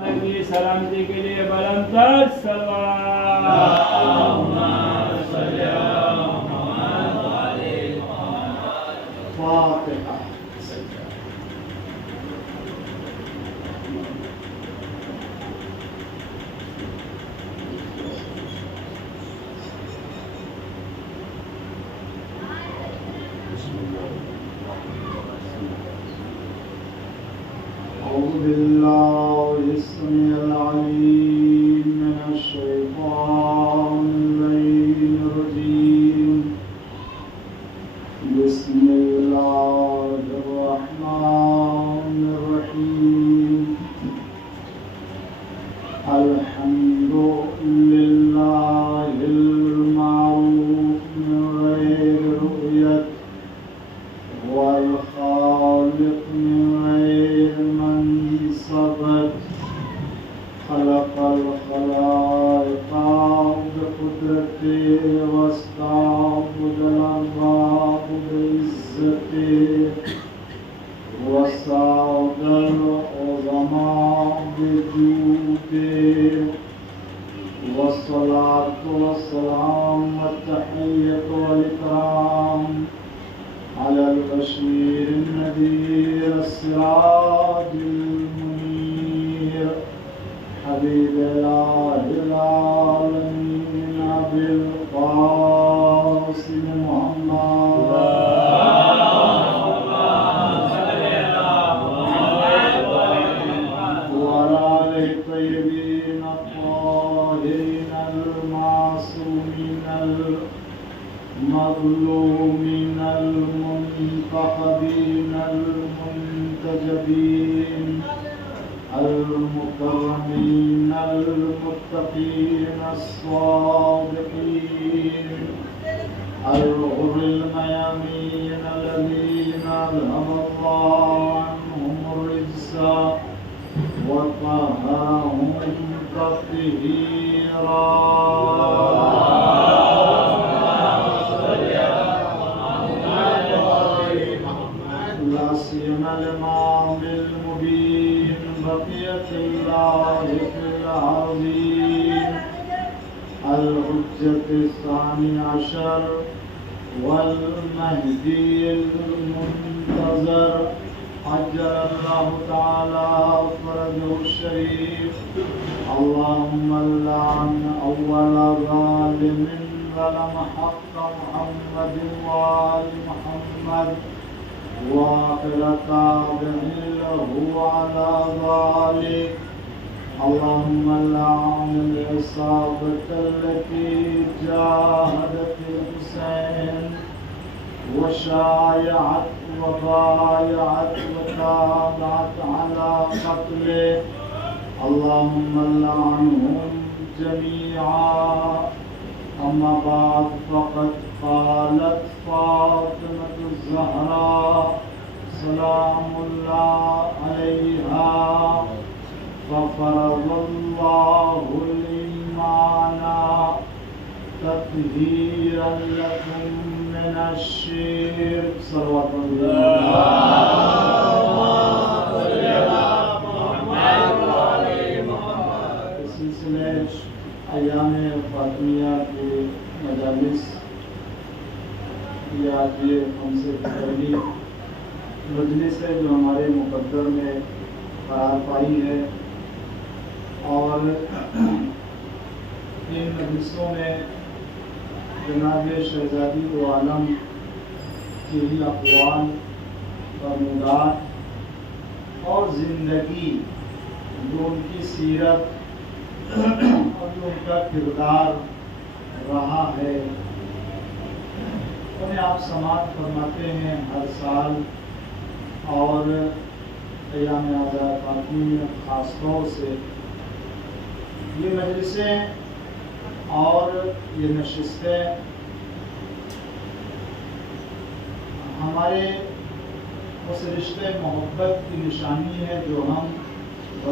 نبی سلامتی کے لیے بلند تر صلوات اللہم صلی علی محمد وعلی محمد فاتحہ. أعوذ بالله السميع العليم من الشيطان اللعين الرجيم. بسم الله الرحمن الرحيم. الحمد لله المعروف من غير رؤية والخالق من غير منصبت. خلق الخلائق بقدرته واستعبد الأرباب بعزته وسعد العظماء بجوده. والصلاة والسلام والتحية والإكرام على البشير النذير السراج المنير حبيب إله العالمين أبي القاسم محمد وعلى آله الطيبين الطاهرين المعصومين المظلومين المنتخبين المنتجبين المكرمين المتقين الصادقين الغر الميامين الذين أذهب الله عنهم الرجس وطهرهم تطهيرا. لا سيما الإمام المبين بقية الله في العظيم الحجة الثاني عشر والمهدي المنتظر عجل الله تعالى فرجه الشريف. اللهم لعن أول ظالم ظلم حق محمد وآل محمد وآخر تابع له على ذلك. اللهم لعن العصابة التي جاهدت الحسين وشايعت وبايعت وتابعت على قتله. اللهم لعنهم جميعا. أما بعد فقد قالت فاطمة الزهراء سلام الله عليها ففرض الله الإيمان تطهيرا لكم من الشرك. صلوات اس سلسلے ایام فاطمیہ کے مجالس یہ آج یہ ہم سے پہلی مجلس ہے جو ہمارے مقدر میں قرار پائی ہے، اور ان مجلسوں میں جناب شہزادی دو عالم کی اقوال فرمودات اور زندگی، جو ان کی سیرت اور جو ان کا کردار رہا ہے، انہیں آپ سماعت فرماتے ہیں ہر سال، اور ایام آزاد فاطمی میں خاص طور سے یہ مجلسیں اور یہ نشستیں ہمارے اس رشتے محبت کی نشانی ہے جو ہم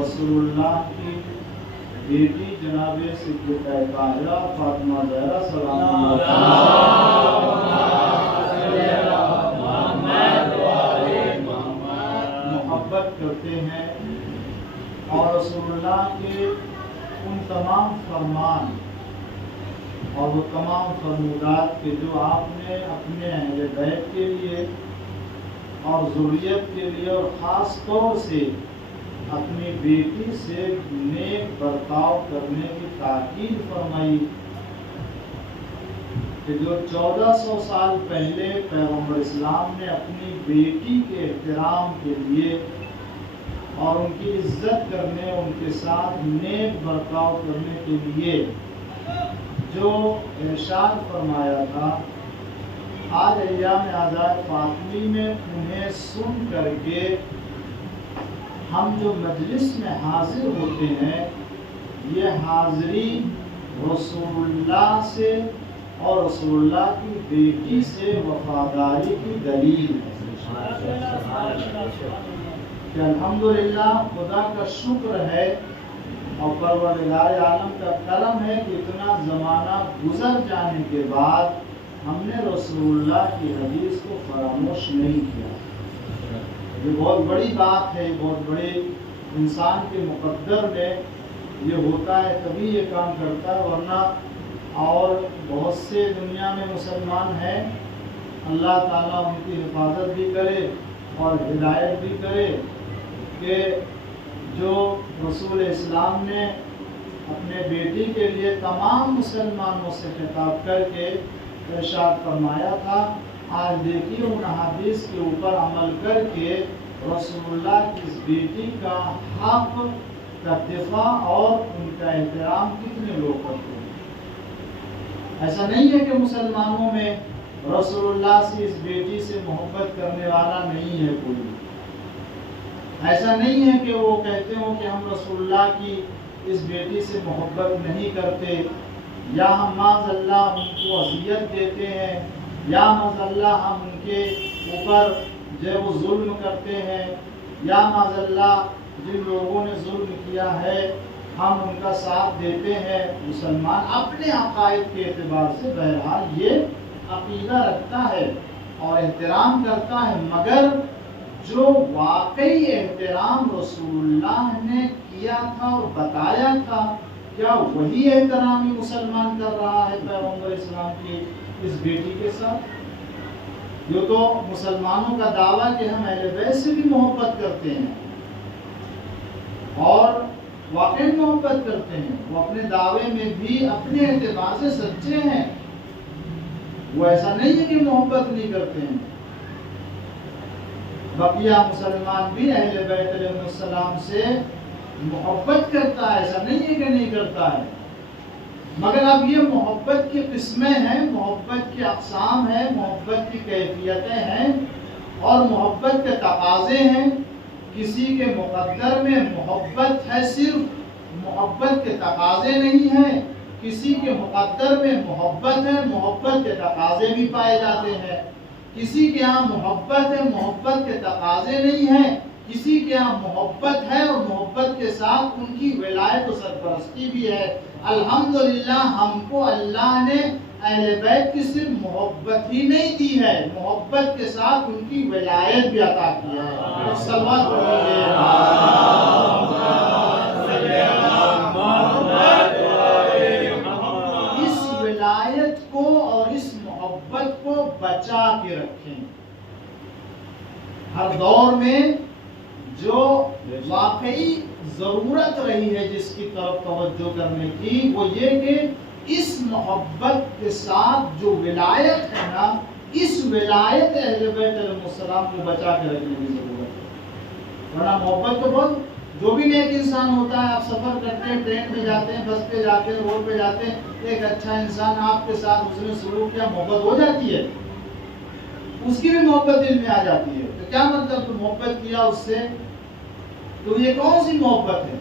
رسول اللہ کی بیٹی جناب صدیقہ طاہرہ فاطمہ زہرا سلام اللہ محبت کرتے ہیں، اور رسول اللہ کے ان تمام فرمان اور وہ تمام فرمودات کے جو آپ نے اپنے اہل بیت کے لیے اور ذریت کے لیے اور خاص طور سے اپنی بیٹی سے نیک برتاؤ کرنے کی تاکید فرمائی کہ جو 1400 سال پہلے پیغمبر اسلام نے اپنی بیٹی کے احترام کے لیے اور ان کی عزت کرنے، ان کے ساتھ نیک برتاؤ کرنے کے لیے جو ارشاد فرمایا تھا، آج ایام آزاد فاطمی میں انہیں سن کر کے ہم جو مجلس میں حاضر ہوتے ہیں، یہ حاضری رسول اللہ سے اور رسول اللہ کی بیٹی سے وفاداری کی دلیل ہے کہ الحمدللہ خدا کا شکر ہے اور پروردگار عالم کا کرم ہے کہ اتنا زمانہ گزر جانے کے بعد ہم نے رسول اللہ کی حدیث کو فراموش نہیں کیا۔ یہ بہت بڑی بات ہے، بہت بڑے انسان کے مقدر میں یہ ہوتا ہے تبھی یہ کام کرتا ہے، ورنہ اور بہت سے دنیا میں مسلمان ہیں، اللہ تعالیٰ ان کی حفاظت بھی کرے اور ہدایت بھی کرے کہ جو رسول اسلام نے اپنے بیٹی کے لیے تمام مسلمانوں سے خطاب کر کے ارشاد فرمایا تھا، آج دیکھیے ان حدیث کے اوپر عمل کر کے رسول اللہ کی اس بیٹی کا حق کا دفاع اور ان کا احترام کتنے لوگ کرتے ہیں۔ ایسا نہیں ہے کہ مسلمانوں میں رسول اللہ سے اس بیٹی سے محبت کرنے والا نہیں ہے کوئی، ایسا نہیں ہے کہ وہ کہتے ہوں کہ ہم رسول اللہ کی اس بیٹی سے محبت نہیں کرتے، یا ہم معاذ اللہ ان کو اذیت دیتے ہیں، یا معاذ اللہ ہم ان کے اوپر جو وہ ظلم کرتے ہیں، یا معاذ اللہ جن لوگوں نے ظلم کیا ہے ہم ان کا ساتھ دیتے ہیں۔ مسلمان اپنے عقائد کے اعتبار سے بہرحال یہ عقیدہ رکھتا ہے اور احترام کرتا ہے، مگر جو واقعی احترام رسول اللہ نے کیا تھا اور بتایا تھا، کیا وہی احترام ہی مسلمان کر رہا ہے پیغمبر اسلام کی اس بیٹی کے ساتھ؟ جو تو مسلمانوں کا دعویٰ کہ ہم اہل بیت سے بھی محبت کرتے ہیں اور واقعی محبت کرتے ہیں، وہ اپنے دعوے میں بھی اپنے اعتبار سے سچے ہیں، وہ ایسا نہیں ہے کہ محبت نہیں کرتے ہیں۔ بقیہ مسلمان بھی اہل بیت علیہ السلام سے محبت کرتا ہے، ایسا نہیں ہے کہ نہیں کرتا ہے، مگر اب یہ محبت کی قسمیں ہیں، محبت کی اقسام ہیں، محبت کی کیفیتیں ہیں اور محبت کے تقاضے ہیں۔ کسی کے مقدر میں محبت ہے، صرف محبت کے تقاضے نہیں ہیں، کسی کے مقدر میں محبت ہے، محبت کے تقاضے بھی پائے جاتے ہیں، کسی کے ہاں محبت ہے، محبت کے تقاضے نہیں ہیں، کسی کے ہاں محبت ہے اور محبت کے ساتھ ان کی ولایت و سرپرستی بھی ہے۔ الحمدللہ ہم کو اللہ نے اہل بیت کی صرف محبت ہی نہیں دی ہے، محبت کے ساتھ ان کی ولایت بھی عطا کی ہے۔ صلوات پڑھیے۔ اس ولایت کو اور اس محبت کو بچا کے رکھیں۔ ہر دور میں جو واقعی ضرورت رہی ہے جس کی طرف توجہ کرنے کی، وہ یہ کہ اس محبت کے ساتھ جو ولایت ہے نا، اس ولایت اہل بیت علیہ السلام کو بچا کے رکھنے کی ضرورت ہے۔ ورنہ محبت تو بہت، جو بھی نیک انسان ہوتا ہے، آپ سفر کرتے ہیں، ٹرین پہ جاتے ہیں، بس پہ جاتے ہیں، روڈ پہ جاتے ہیں، ایک اچھا انسان آپ کے ساتھ اس نے سلوک کیا، محبت ہو جاتی ہے، اس کی بھی محبت دل میں آ جاتی ہے۔ تو کیا مطلب، تو محبت کیا اس سے، تو یہ کون سی محبت ہے؟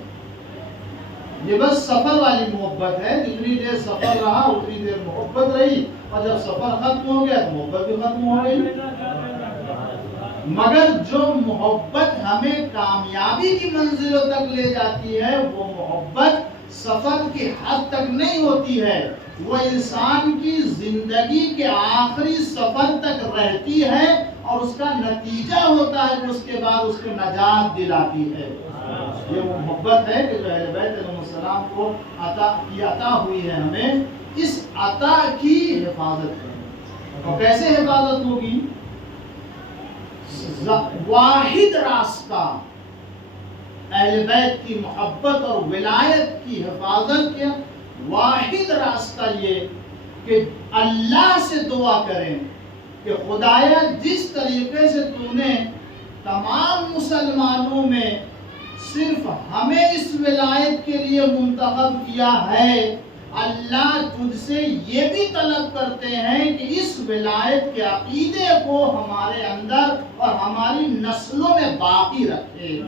یہ بس سفر والی محبت ہے، جتنی دیر سفر رہا اتنی دیر محبت رہی، اور جب سفر ختم ہو گیا تو محبت بھی ختم ہو گئی۔ مگر جو محبت ہمیں کامیابی کی منزلوں تک لے جاتی ہے، وہ محبت سفر کی حد تک نہیں ہوتی ہے، وہ انسان کی زندگی کے آخری سفر تک رہتی ہے اور اس کا نتیجہ ہوتا ہے کہ اس کے بعد اس کو نجات دلاتی ہے. یہ وہ محبت ہے کہ جو اہل بیت علیہ السلام کو عطا ہوئی ہے ہمیں، اس عطا کی حفاظت کریں. اور کیسے حفاظت ہوگی؟ واحد راستہ اہل بیت کی محبت اور ولایت کی حفاظت کے واحد راستہ یہ کہ اللہ سے دعا کریں کہ خدایا جس طریقے سے تو نے تمام مسلمانوں میں صرف ہمیں اس ولایت کے لیے منتخب کیا ہے، اللہ تجھ سے یہ بھی طلب کرتے ہیں کہ اس ولایت کے عقیدے کو ہمارے اندر اور ہماری نسلوں میں باقی رکھے.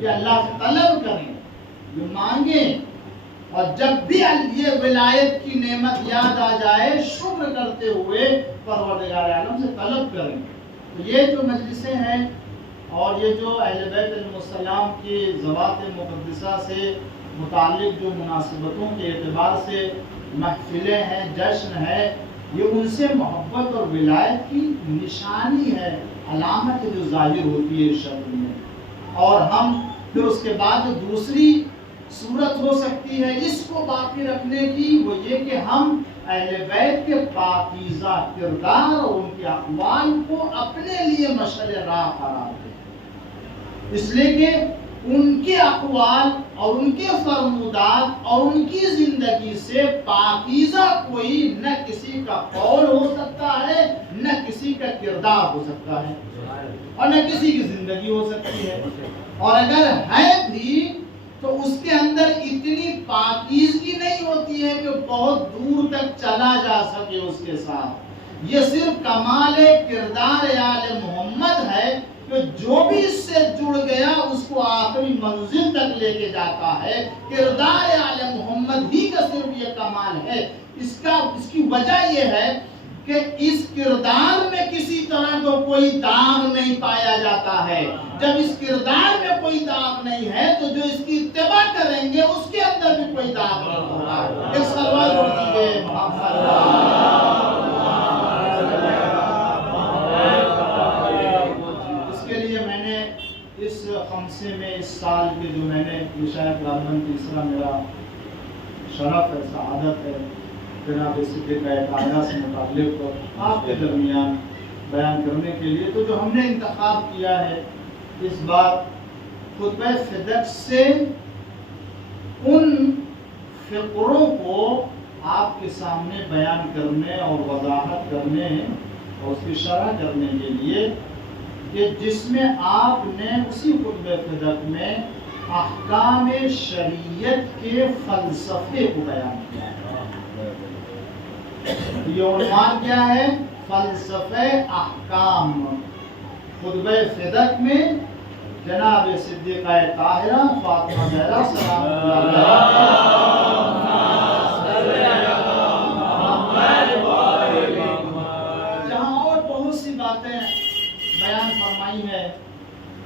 یہ اللہ سے طلب کریں، یہ مانگیں، اور جب بھی یہ ولایت کی نعمت یاد آ جائے شکر کرتے ہوئے پروردگار عالم سے طلب کریں. تو یہ جو مجلسیں ہیں اور یہ جو اہل بیت علیہ السلام کی ذوات مقدسہ سے متعلق جو مناسبتوں کے اعتبار سے محفلیں ہیں، جشن ہے، یہ ان سے محبت اور ولایت کی نشانی ہے، علامت جو ظاہر ہوتی ہے اس شکل میں. اور ہم پھر اس کے بعد جو دوسری صورت ہو سکتی ہے اس کو باقی رکھنے کی، وہ یہ کہ ہم اہل بیت کے پاکیزہ کردار اور ان کے اقوال کو اپنے لیے مشعل راہ قرار دیں. اس لیے کہ ان کے اقوال اور ان کے فرمودات اور ان کی زندگی سے پاکیزہ کوئی نہ کسی کا قول ہو سکتا ہے، نہ کسی کا کردار ہو سکتا ہے، اور نہ کسی کی زندگی ہو سکتی ہے. اور اگر ہے بھی تو اس کے اندر اتنی پاکیزگی نہیں ہوتی ہے کہ بہت دور تک چلا جا سکے اس کے ساتھ. یہ صرف کمال کردار آل محمد ہے کہ جو بھی اس سے جڑ گیا اس کو آخری منزل تک لے کے جاتا ہے. کردار آل محمد ہی کا صرف یہ کمال ہے. اس کی وجہ یہ ہے کہ اس کردار میں کسی طرح کا کوئی داغ نہیں پایا جاتا ہے. جب اس کردار میں کوئی داغ نہیں ہے تو جو اس کی اتباع کریں گے اس کے اندر بھی کوئی داغ نہیں ہوگا. ایک سلوات پڑھیے محمد. اس کے لیے میں نے اس خمسے میں اس سال کے جو میں نے یہ شاید رمضان تیسرا میرا شرف ہے، سعادت ہے جناب صدیق طاہرہ سے متعلق آپ کے درمیان بیان کرنے کے لیے. تو جو ہم نے انتخاب کیا ہے اس بار خطبہ فدق سے ان فقروں کو آپ کے سامنے بیان کرنے اور وضاحت کرنے اور اس کی شرح کرنے کے لیے کہ جس میں آپ نے اسی خطبہ فدق میں احکام شریعت کے فلسفے کو بیان کیا ہے. یہ عنوان کیا ہے؟ فلسفہ احکام. خطبہ فدق میں جناب صدیقہ طاہرہ فاطمہ زہرا سلام اللہ علیہا جہاں اور بہت سی باتیں بیان فرمائی ہیں.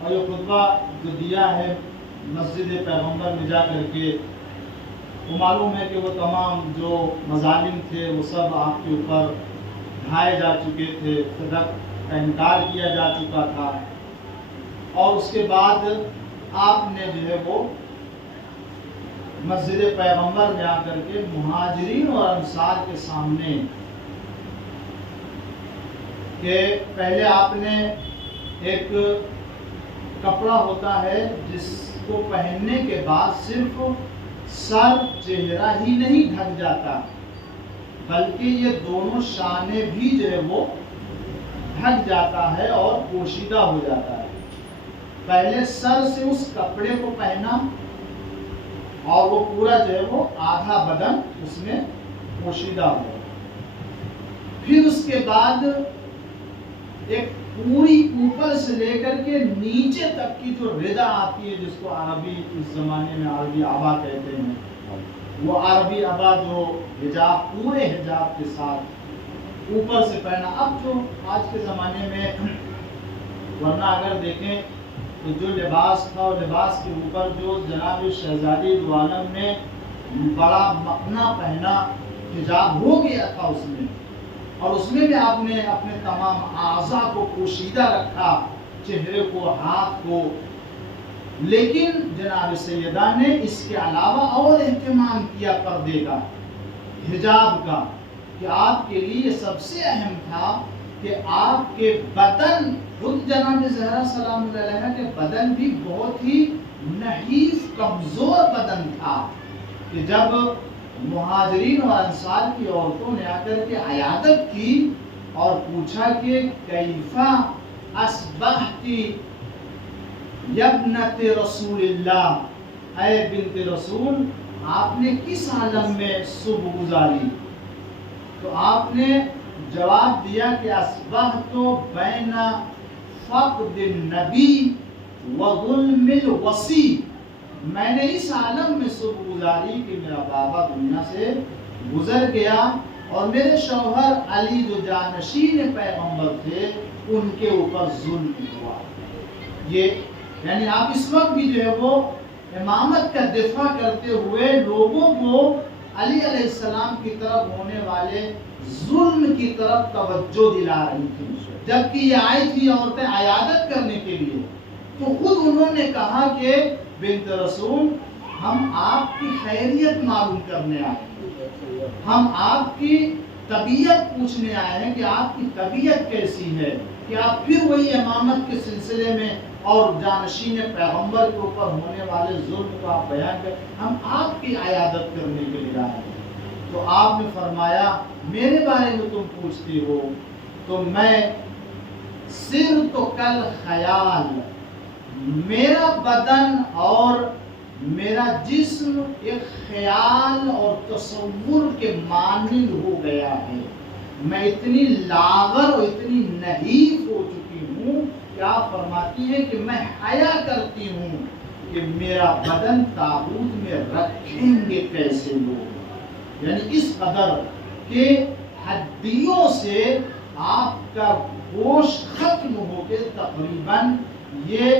اور یہ خطبہ جو دیا ہے مسجد پیغمبر میں جا کر کے، وہ معلوم ہے کہ وہ تمام جو مظالم تھے وہ سب آپ کے اوپر ڈھائے جا چکے تھے، فدق کا انکار کیا جا چکا تھا. اور اس کے بعد آپ نے جو ہے وہ مسجد پیغمبر میں آ کر کے مہاجرین اور انصار کے سامنے کہ پہلے آپ نے ایک کپڑا ہوتا ہے جس کو پہننے کے بعد صرف سر چہرہ ہی نہیں ڈھک جاتا بلکہ یہ دونوں شانے بھی جو ہے وہ ڈھک جاتا ہے اور پوشیدہ ہو جاتا ہے. پہلے سر سے اس کپڑے کو پہنا اور وہ پورا جو ہے وہ آدھا بدن اس میں پوشیدہ ہو. پھر اس کے بعد ایک پوری اوپر سے لے کر کے نیچے تک کی جو ردا آتی ہے جس کو عربی اس زمانے میں عربی عبا کہتے ہیں، وہ عربی عبا جو حجاب پورے حجاب کے ساتھ اوپر سے پہنا. اب جو آج کے زمانے میں ورنہ اگر دیکھیں تو جو لباس تھا اور لباس کے اوپر جو جناب شہزادی دو عالم نے بڑا مخنا پہنا، حجاب ہو گیا تھا اس میں، اور اس میں بھی آپ نے اپنے تمام اعضاء کو پوشیدہ رکھا، چہرے کو، ہاتھ کو، لیکن جناب سیدہ نے اس کے علاوہ اور اہتمام کیا پردے کا، حجاب کا، کہ آپ کے لیے سب سے اہم تھا کہ آپ کے بدن، خود جناب زہرا سلام اللہ علیہ کے بدن بھی بہت ہی نحیف کمزور بدن تھا، کہ جب مہاجرین اور انصار کی عورتوں نے آ کر کے عیادت کی اور پوچھا کہ کیفا اصبحتی یبنت رسول اللہ، اے بنت رسول آپ نے کس عالم میں صبح گزاری، تو آپ نے جواب دیا کہ اصبحت بین فقد النبی وظلم الوصی، میں نے اس عالم میں صبح گزاری کہ میرا بابا دنیا سے گزر گیا اور میرے شوہر علی جو جانشین پیغمبر تھے ان کے اوپر ظلم ہوا۔ یہ یعنی آپ اس وقت بھی جو ہے وہ امامت کا دفاع کرتے ہوئے لوگوں کو علی علیہ السلام کی طرف ہونے والے ظلم کی طرف توجہ دلا رہی تھی، جبکہ یہ آئی تھی عورتیں عیادت کرنے کے لیے، تو خود انہوں نے کہا کہ بنت رسول ہم آپ کی خیریت معلوم کرنے آئے ہیں، ہم آپ کی طبیعت پوچھنے آئے ہیں کہ آپ کی طبیعت کیسی ہے، کہ آپ پھر وہی امامت کے سلسلے میں اور جانشین پیغمبر کے اوپر ہونے والے ظلم کو آپ بیان کریں، ہم آپ کی عیادت کرنے کے لیے آئے ہیں۔ تو آپ نے فرمایا میرے بارے میں تم پوچھتی ہو تو میں صرف تو کل خیال، میرا بدن اور میرا جسم ایک خیال اور تصور کے مانند ہو گیا ہے، میں اتنی لاغر اور اتنی نحیف ہو چکی ہوں کہ آپ فرماتی ہیں کہ میں حیا کرتی ہوں کہ میرا بدن تابوت میں رکھیں گے کیسے لوگ، یعنی اس قدر کہ ہڈیوں سے آپ کا گوشت ختم ہو کے تقریباً یہ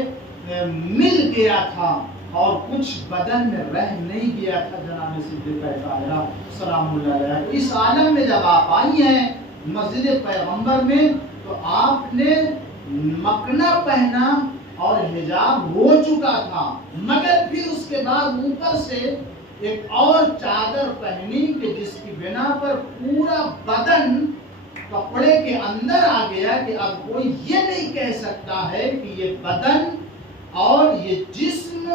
مل گیا تھا اور کچھ بدن میں رہ نہیں گیا تھا۔ جناب صدیقہ طاہرہ سلام اللہ علیہ اس عالم میں جب آپ آئی ہیں مسجد پیغمبر میں تو آپ نے مکنا پہنا اور حجاب ہو چکا تھا، مگر پھر اس کے بعد اوپر سے ایک اور چادر پہنی کہ جس کی بنا پر پورا بدن کپڑے کے اندر آ گیا کہ اب کوئی یہ نہیں کہہ سکتا ہے کہ یہ بدن اور یہ جسم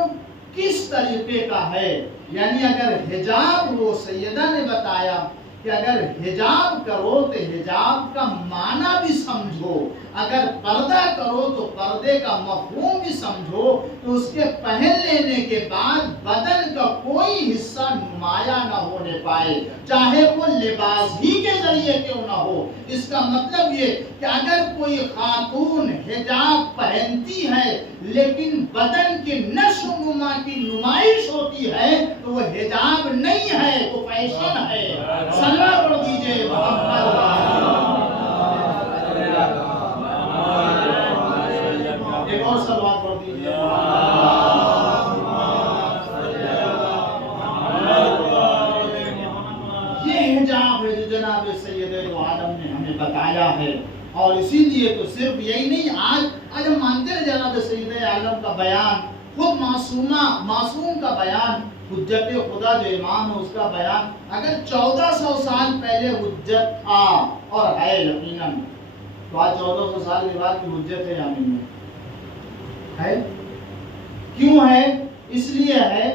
کس طریقے کا ہے۔ یعنی اگر حجاب ہو، سیدہ نے بتایا کہ اگر حجاب کرو تو حجاب کا معنی بھی سمجھو، اگر پردہ کرو تو پردے کا مفہوم بھی سمجھو، تو اس کے پہن لینے کے بعد بدن کا کوئی حصہ نمایاں نہ ہونے پائے، چاہے وہ لباس ہی کے ذریعے کیوں نہ ہو۔ اس کا مطلب یہ کہ اگر کوئی خاتون حجاب پہنتی ہے لیکن بدن کی نشو و نما کی نمائش ہوتی ہے تو وہ حجاب نہیں ہے، وہ فیشن ہے۔ صلوات پڑھ دیجئے محمد، ایک اور صلوات پڑھ دیجئے۔ یہ حجاب ہے جو جناب سید عالم نے ہمیں بتایا ہے، اور اسی لیے تو صرف یہی نہیں، آج ہم مانتے ہیں جناب سید عالم کا بیان، خود معصوم کا بیان، حجت خدا جو امام ہے اس کا بیان اگر 1400 سال پہلے حجت تھا اور ہے یقیناً، تو آج 1400 سال کے بعد کی حجت ہے یا نہیں ہے؟ کیوں ہے؟ اس لیے ہے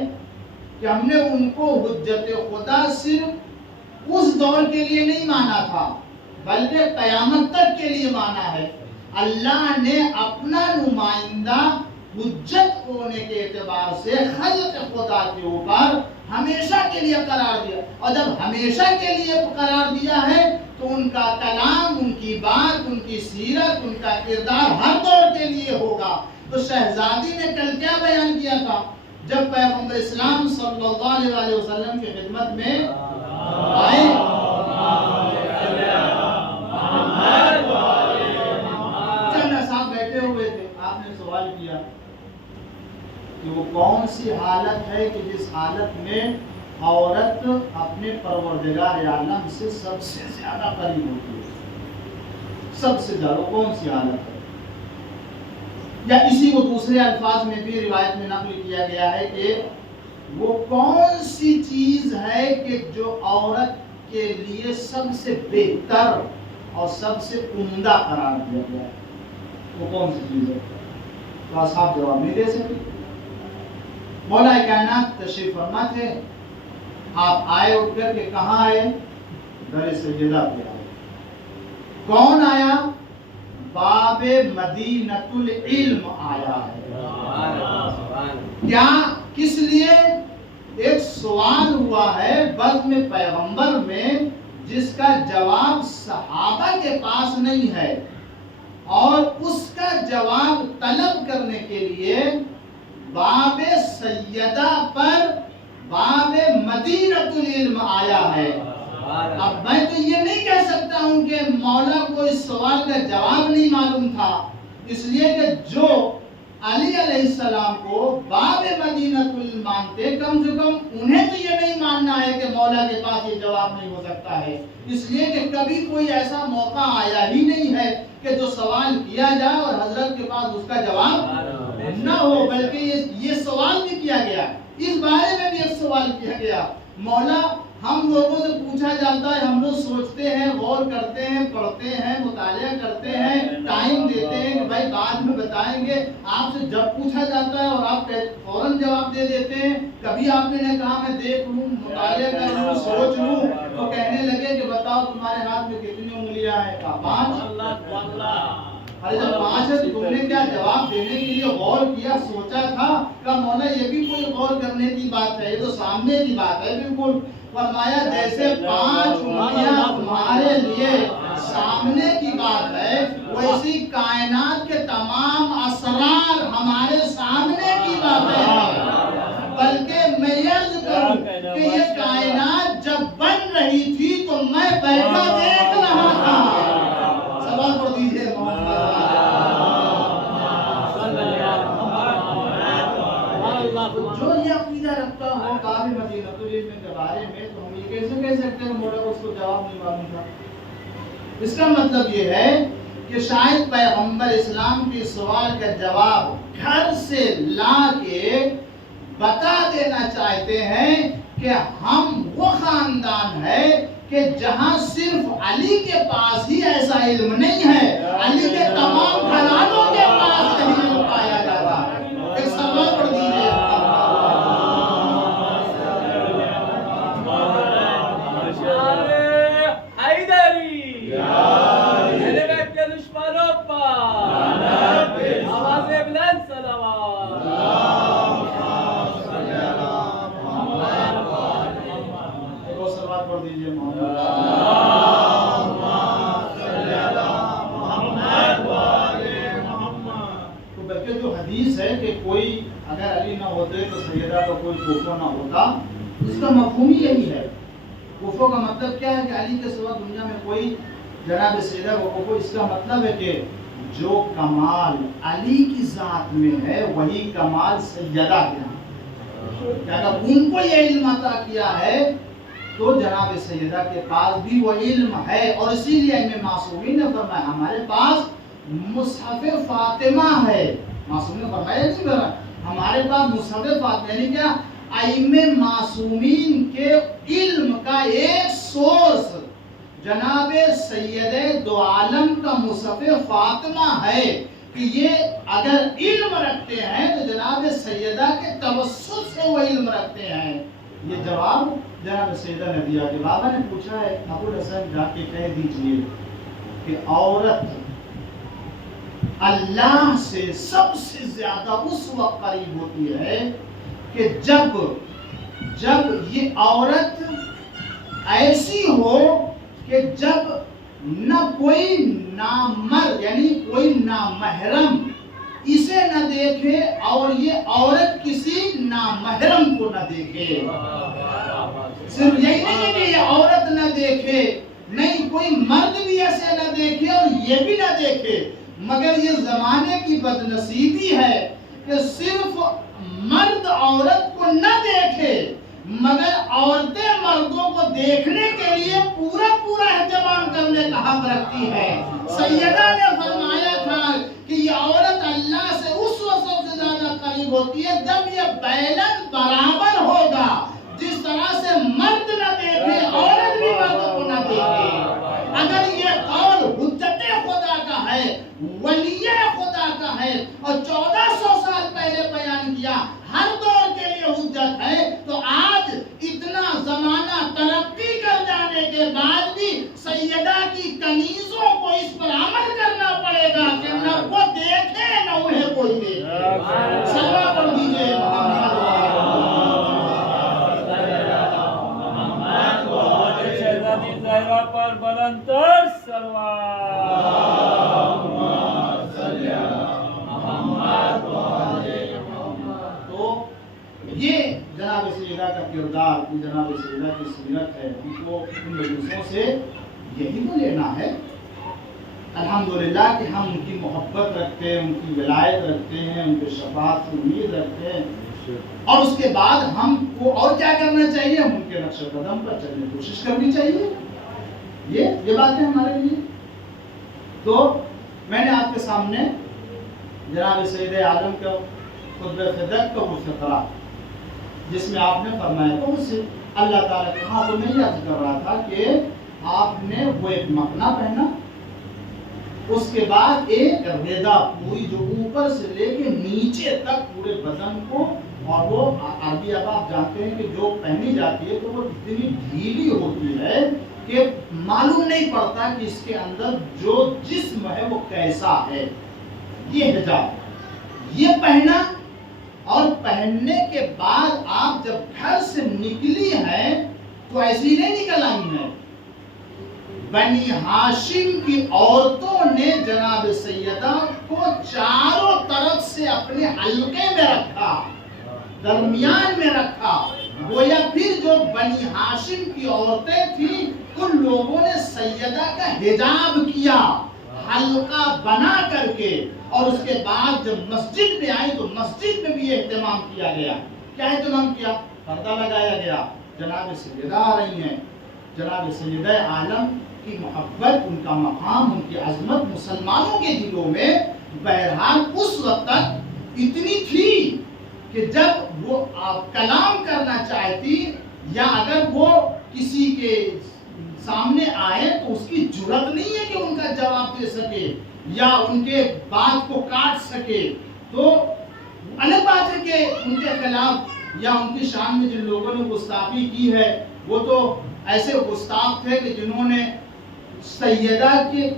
کہ ہم نے ان کو حجت خدا صرف اس دور کے لیے نہیں مانا تھا بلکہ قیامت تک کے لیے مانا ہے۔ اللہ نے اپنا نمائندہ حجت ہونے کے اعتبار سے خلق خدا کے اوپر ہمیشہ کے لیے قرار دیا، اور جب ہمیشہ کے لیے قرار دیا ہے تو ان کا کلام، ان کی بات، ان کی سیرت، ان کا کردار ہر دور کے لیے ہوگا۔ تو شہزادی نے کل کیا بیان کیا تھا جب پیغمبر اسلام صلی اللہ علیہ وسلم کی خدمت میں آئے؟ چند صاحب بیٹھے ہوئے تھے، آپ نے سوال کیا کہ وہ کون سی حالت ہے کہ جس حالت میں عورت اپنے پروردگار عالم سے سب سے زیادہ قریب ہوتی ہے؟ سب سے زیادہ کون سی حالت ہے؟ یا اسی کو دوسرے الفاظ میں بھی روایت میں نقل کیا گیا ہے کہ وہ کون سی چیز ہے کہ جو عورت کے لیے سب سے بہتر اور سب سے عمدہ قرار دیا گیا ہے، وہ کون سی چیز ہے؟ تو اصحاب جواب نہیں دے سکتے۔ مولا کائنات تشریف فرما تھے، آپ آئے اٹھ کر کے کہاں آئے؟ در سیدہ پہ آئے۔ کون آیا؟ باب مدینۃ العلم آیا ہے۔ کیا کس لیے؟ ایک سوال ہوا ہے بزم پیغمبر میں جس کا جواب صحابہ کے پاس نہیں ہے، اور اس کا جواب طلب کرنے کے لیے باب سیدہ پر باب مدینۃ العلم آیا ہے۔ اب میں تو یہ نہیں کہہ سکتا ہوں کہ مولا کو اس سوال کا جواب نہیں معلوم تھا، اس لیے کہ جو علی علیہ السلام کو باب مدینۃ العلم مانتے، کم سے کم انہیں تو یہ نہیں ماننا ہے کہ مولا کے پاس یہ جواب نہیں ہو سکتا ہے، اس لیے کہ کبھی کوئی ایسا موقع آیا ہی نہیں ہے کہ جو سوال کیا جائے اور حضرت کے پاس اس کا جواب نہ ہو، بلکہ یہ سوال بھی کیا گیا، اس بارے میں بھی ایک سوال کیا گیا۔ مولا ہم لوگوں سے پوچھا جاتا ہے، ہم لوگ سوچتے ہیں، غور کرتے ہیں، پڑھتے ہیں، مطالعہ کرتے ہیں، ٹائم دیتے ہیں کہ بھائی بعد میں بتائیں گے، آپ سے جب پوچھا جاتا ہے اور آپ فوراً جواب دے دیتے ہیں۔ کبھی آپ نے کہا میں دیکھ لوں، مطالعہ کر لوں، سوچ لوں، تو کہنے لگے کہ بتاؤ تمہارے ہاتھ میں کتنی انگلیاں ہیں؟ کہا 5۔ ارے جب 5 ہے تو تم نے کیا جواب دینے کے لیے غور کیا، سوچا تھا؟ کہا مولا یہ بھی کوئی غور کرنے کی بات ہے، یہ تو سامنے کی بات ہے بالکل۔ فرمایا جیسے 5 انگلیاں تمہارے لیے سامنے کی بات ہے، ویسی کائنات کے تمام اسرار ہمارے سامنے کی بات ہے۔ بلکہ میں یہ عرض کروں کہ یہ کائنات جب بن رہی تھی تو میں بیٹھا دیکھ رہا تھا۔ سوال پڑھ دیجئے جو یہ عقیدہ رکھتا ہو باب مدینۃ العلم کے بارے میں، تو ہم یہ کیسے کہہ سکتے ہیں مولا کو اس کو جواب نہیں معلوم تھا؟ اس کا مطلب یہ ہے کہ شاید پیغمبر اسلام کے سوال کا جواب گھر سے لا کے بتا دینا چاہتے ہیں کہ ہم وہ خاندان ہے کہ جہاں صرف علی کے پاس ہی ایسا علم نہیں ہے، علی کے تمام گھرانوں کے پاس نہیں علم پایا جاتا ہے۔ ایک سوال پڑھ دیجیے۔ کوئی اگر علی نہ ہوتے تو سیدہ کا کوئی کوفہ نہ ہوتا، اس کا مفہوم یہی ہے۔ کوفہ کا مطلب کیا ہے کہ علی کے سوا دنیا میں کوئی جناب سیدہ کا کوفہ، اس کا مطلب ہے کہ جو کمال علی کی ذات میں ہے وہی کمال سیدہ کے ہاں، کہ اگر ان کو یہ علم عطا کیا ہے تو جناب سیدہ کے پاس بھی وہ علم ہے، اور اسی لیے امام معصومین نے فرمایا ہمارے پاس مصحف فاطمہ ہے۔ معصوم نے فرمایا نہیں کرا ہمارے پاس مصحف فاطمہ، یعنی کیا ائمہ معصومین کے علم کا ایک سورس جناب سید دو عالم کا مصحف فاطمہ ہے، کہ یہ اگر علم رکھتے ہیں تو جناب سیدہ کے توسط سے وہ علم رکھتے ہیں۔ یہ جواب جناب سیدہ نے دیا کہ بابا نے پوچھا ہے ابو الحسن جا کے کہہ دیجئے کہ عورت اللہ سے سب سے زیادہ اس وقت قریب ہوتی ہے کہ جب یہ عورت ایسی ہو کہ جب نہ کوئی نامرد یعنی کوئی نامحرم اسے نہ دیکھے اور یہ عورت کسی نامحرم کو نہ دیکھے۔ صرف یہی نہیں ہے کہ یہ عورت نہ دیکھے، نہیں کوئی مرد بھی ایسے نہ دیکھے اور یہ بھی نہ دیکھے، مگر یہ زمانے کی بدنصیبی ہے کہ صرف مرد عورت کو نہ دیکھے، مگر عورتیں مردوں کو دیکھنے کے لیے پورا اہتمام کرنے کا حق رکھتی ہے. سیدہ نے فرمایا تھا کہ یہ عورت اللہ سے اس وقت سب سے زیادہ قریب ہوتی ہے جب یہ بیلن برابر ہوگا. جس طرح سے مرد نہ دیکھے عورت بھی مرد کو نہ دیکھے. اگر یہ قول حجت خدا کا ہے، ولی خدا کا ہے اور 1400 سال پہلے بیان کیا، ہر دور کے لیے حجت ہے، تو آج اتنا زمانہ ترقی کر جانے کے بعد بھی سیدہ کی کنیزوں کو اس پر عمل کرنا پڑے گا کہ نہ وہ دیکھے نہ انہیں کوئی دیکھے. صلوات پڑھ دیجئے پر بلندر سلوات. تو یہ جناب سیدہ کا کردار، جناب سیدہ کی سیرت ہے. ہم کو ان مجلسوں سے یہی تو لینا ہے الحمدللہ کہ ہم ان کی محبت رکھتے ہیں، ان کی ولایت رکھتے ہیں، ان کے شفاعت سے امید رکھتے ہیں. اور اس کے بعد ہم کو اور کیا کرنا چاہیے؟ ہم ان کے نقش قدم پر چلنے کی کوشش کرنی چاہیے. یہ باتیں ہمارے لیے. تو میں نے آپ کے سامنے جناب سید عالم کا خطبہ فدق کا وہ فقرہ جس میں آپ نے فرمایا تو اس سے اللہ تعالیٰ کہا، تو میں یہ عرض کر رہا تھا کہ آپ نے وہ ایک مکنا پہنا، اس کے بعد ایک ردا پوری جو اوپر سے لے کے نیچے تک پورے بدن کو، اور وہ عربی اب آپ جانتے ہیں کہ جو پہنی جاتی ہے تو وہ اتنی ڈھیلی ہوتی ہے کہ معلوم نہیں پڑتا کہ اس کے اندر جو جسم ہے وہ کیسا ہے. یہ حجاب یہ پہنا، اور پہننے کے بعد آپ جب گھر سے نکلی ہیں تو ایسی نہیں نکل آئی ہیں. بنی ہاشم کی عورتوں نے جناب سیدہ کو چاروں طرف سے اپنے حلقے میں رکھا، درمیان میں رکھا. گویا پھر جو بنی ہاشم کی عورتیں تھیں ان لوگوں نے سیدہ کا حجاب کیا حلقہ بنا کر کے. اور اس کے بعد جب مسجد میں آئی تو مسجد میں بھی اہتمام کیا گیا. کیا اہتمام کیا؟ پردہ لگایا گیا. جناب سیدہ آ رہی ہیں. جناب سیدہ عالم کی محبت، ان کا مقام، ان کی عظمت مسلمانوں کے دلوں میں بہرحال اس وقت تک اتنی تھی کہ جب وہ کلام کرنا چاہتی یا اگر وہ کسی کے سامنے آئے تو اس کی جرات نہیں ہے کہ ان کا جواب دے سکے یا ان کے بات کو کاٹ سکے. تو الگ بات ہے کہ ان کے خلاف یا ان کی شان میں جن لوگوں نے گستاخی کی ہے وہ تو ایسے گستاخ تھے کہ جنہوں نے سیدہ کے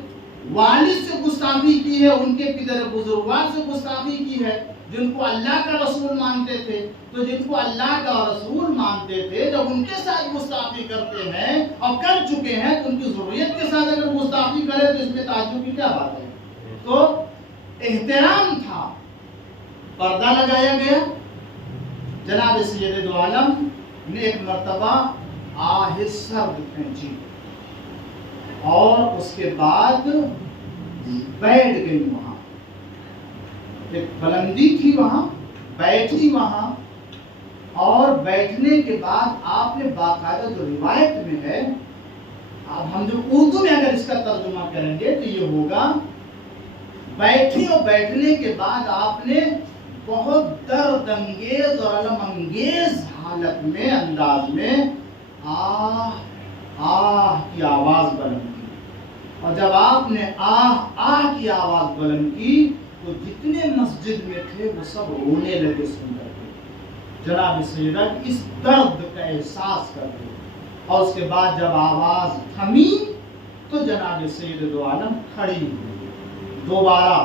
والد سے گستاخی کی ہے، ان کے پدر بزرگوار سے گستاخی کی ہے، جن کو اللہ کا رسول مانتے تھے. تو جن کو اللہ کا رسول مانتے تھے جب ان کے ساتھ گستاخی کرتے ہیں اور کر چکے ہیں تو ان کی ضروریت کے ساتھ اگر گستاخی کرے تو اس میں تعجب کی کیا بات ہے. تو احترام تھا، پردہ لگایا گیا. جناب سید دو عالم نے ایک مرتبہ آہستہ کھینچی اور اس کے بعد بیٹھ گئی. وہاں ایک بلندی تھی، وہاں بیٹھی وہاں. اور بیٹھنے کے بعد آپ نے باقاعدہ جو روایت میں ہے، اب ہم جو اردو میں اگر اس کا ترجمہ کریں گے تو یہ ہوگا، بیٹھی اور بیٹھنے کے بعد آپ نے بہت درد انگیز اور علم انگیز حالت میں انداز میں آہ آہ کی آواز بلند کی. اور جب آپ نے آہ آہ کی آواز بلند کی تو جتنے مسجد میں تھے وہ سب رونے لگے سن کر کے، جناب سیدہ کی اس درد کا احساس کر کے. اور اس کے بعد جب آواز تھمی تو جناب سید دو عالم کھڑی ہوئی دوبارہ،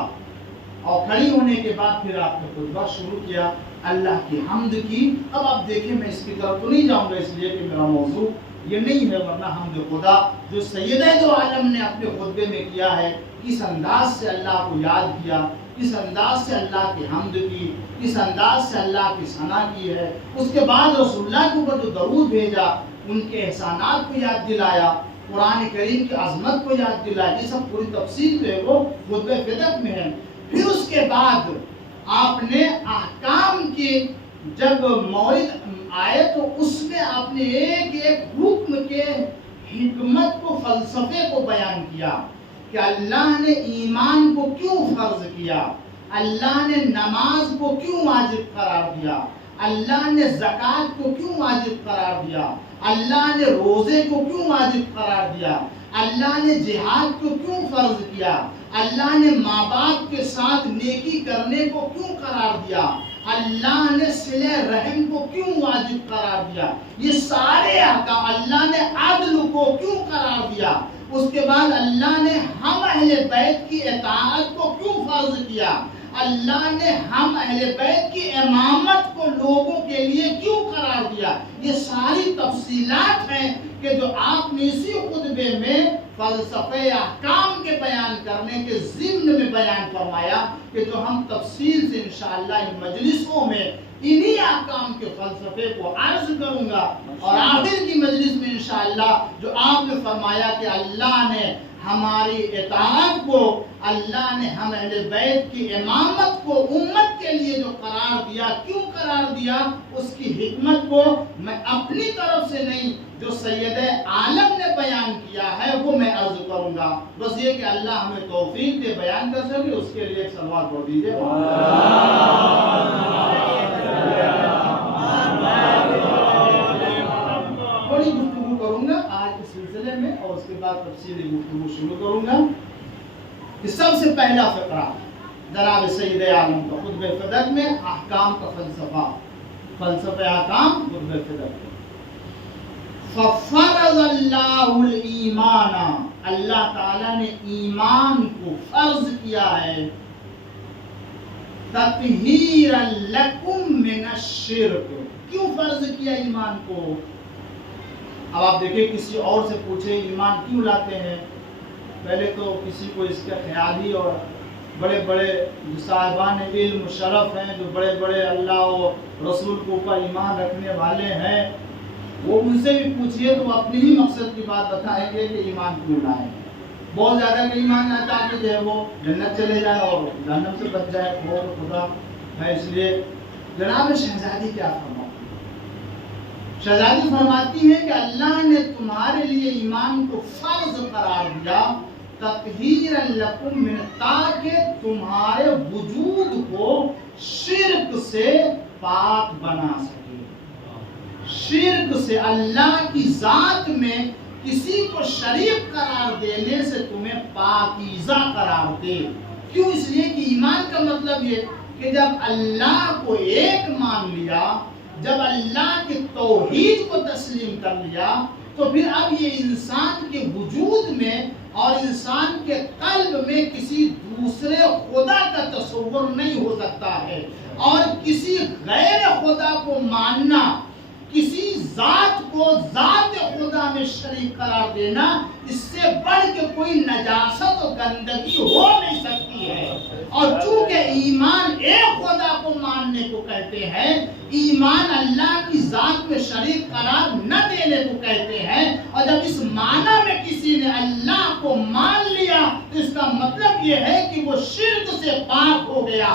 اور کھڑی ہونے کے بعد پھر آپ نے خطبہ شروع کیا، اللہ کی حمد کی. اب آپ دیکھیں میں اس کی طرف تو نہیں جاؤں گا اس لیے کہ میرا موضوع یہ نہیں ہے، ورنہ حمد خدا جو سیدہ دو عالم نے اپنے خطبے میں کیا ہے، کس انداز سے اللہ کو یاد کیا، کس انداز سے اللہ کی حمد کی، کس انداز سے اللہ کی ثنا کی ہے. اس کے بعد رسول اللہ کے اوپر جو درود بھیجا، ان کے احسانات کو یاد دلایا، قرآن کریم کی عظمت کو یاد دلایا. یہ سب پوری تفصیل جو ہے وہ خطبہ فدق میں ہے. پھر اس کے بعد آپ نے احکام کی جب مورد آئے تو اس میں آپ نے ایک ایک حکم کے حکمت کو، فلسفے کو بیان کیا کہ اللہ نے ایمان کو کیوں فرض کیا، اللہ نے نماز کو کیوں واجب قرار دیا، اللہ نے زکوٰۃ کو کیوں واجب قرار دیا، اللہ نے روزے کو کیوں واجب قرار دیا، اللہ نے جہاد کو کیوں فرض کیا، اللہ نے ماں باپ کے ساتھ نیکی کرنے کو کیوں قرار دیا، اللہ نے صلہ رحم کو کیوں واجب قرار دیا، یہ سارے احکام، اللہ نے عدل کو کیوں قرار دیا، اس کے بعد اللہ نے ہم اہل بیت کی اطاعت کو کیوں فرض کیا، اللہ نے ہم اہل بیت کی امامت کو لوگوں کے لیے کیوں قرار دیا. یہ ساری تفصیلات ہیں کہ جو آپ نے اسی خطبے میں فلسفہ احکام کے بیان کرنے کے ضمن میں بیان فرمایا کہ جو ہم تفصیل سے انشاءاللہ ان مجلسوں میں انہی احکام کے فلسفے کو عرض کروں گا. اور آخر کی مجلس میں انشاءاللہ جو آپ نے فرمایا کہ اللہ نے ہماری اطاعت کو، اللہ نے ہم اہل بیت کی امامت کو امت کے لیے جو قرار دیا، کیوں قرار دیا، اس کی حکمت کو میں اپنی طرف سے نہیں، جو سید عالم نے بیان کیا ہے وہ میں عرض کروں گا. بس یہ کہ اللہ ہمیں توفیق دے بیان کر سکے، اس کے لیے ایک صلوات پڑھ دیجیے. تھوڑی گفتگو کروں گا آج کے سلسلے میں اور اس کے بعد تفصیلی گفتگو شروع کروں گا. کہ سب سے پہلا فقرہ جناب سید عالم کا خطبہ فدق میں احکام کا فلسفہ احکام خطبہ فدق. فَفَرَضَ اللَّهُ الْإِيمَانَ، اللہ تعالیٰ نے ایمان کو فرض کیا ہے. تَطْهِيرًا لَكُم مِّنَ الشِّرْكِ، کیوں فرض کیا ایمان کو؟ اب آپ دیکھیں کسی اور سے پوچھیں ایمان کیوں لاتے ہیں، پہلے تو کسی کو اس کا خیال ہی، اور بڑے بڑے صاحبان علم شرف ہیں جو بڑے بڑے اللہ و رسول کے اوپر ایمان رکھنے والے ہیں، وہ ان سے بھی پوچھئے تو اپنی ہی مقصد کی بات بتائیں گے کہ ایمان کیوں لائیں. بہت زیادہ کہ ایمان آتا ہے کہ جو ہے وہ جنت چلے جائے اور جہنم سے بچ جائے، وہ خدا ہے. اس لیے جناب شہزادی کیا فرماتی ہے؟ شہزادی فرماتی ہے کہ اللہ نے تمہارے لیے ایمان کو فرض قرار دیا، تطہیرا لکم من، تاکہ تمہارے وجود کو شرک سے پاک بنا سکے. شرک سے، اللہ کی ذات میں کسی کو شریک قرار دینے سے تمہیں پاکیزہ قرار دے. کیوں؟ اس لیے کہ ایمان کا مطلب یہ کہ جب اللہ کو ایک مان لیا، جب اللہ کے توحید کو تسلیم کر لیا، تو پھر اب یہ انسان کے وجود میں اور انسان کے قلب میں کسی دوسرے خدا کا تصور نہیں ہو سکتا ہے. اور کسی غیر خدا کو ماننا، کسی ذات کو ذات خدا میں شریک قرار دینا، اس سے بڑھ کے کوئی نجاست و گندگی ہو نہیں سکتی ہے. اور چونکہ ایمان ایک خدا کو ماننے کو کہتے ہیں، ایمان اللہ کی ذات میں شریک قرار نہ دینے کو کہتے ہیں، اور جب اس معنی میں کسی نے اللہ کو مان لیا تو اس کا مطلب یہ ہے کہ وہ شرک سے پاک ہو گیا.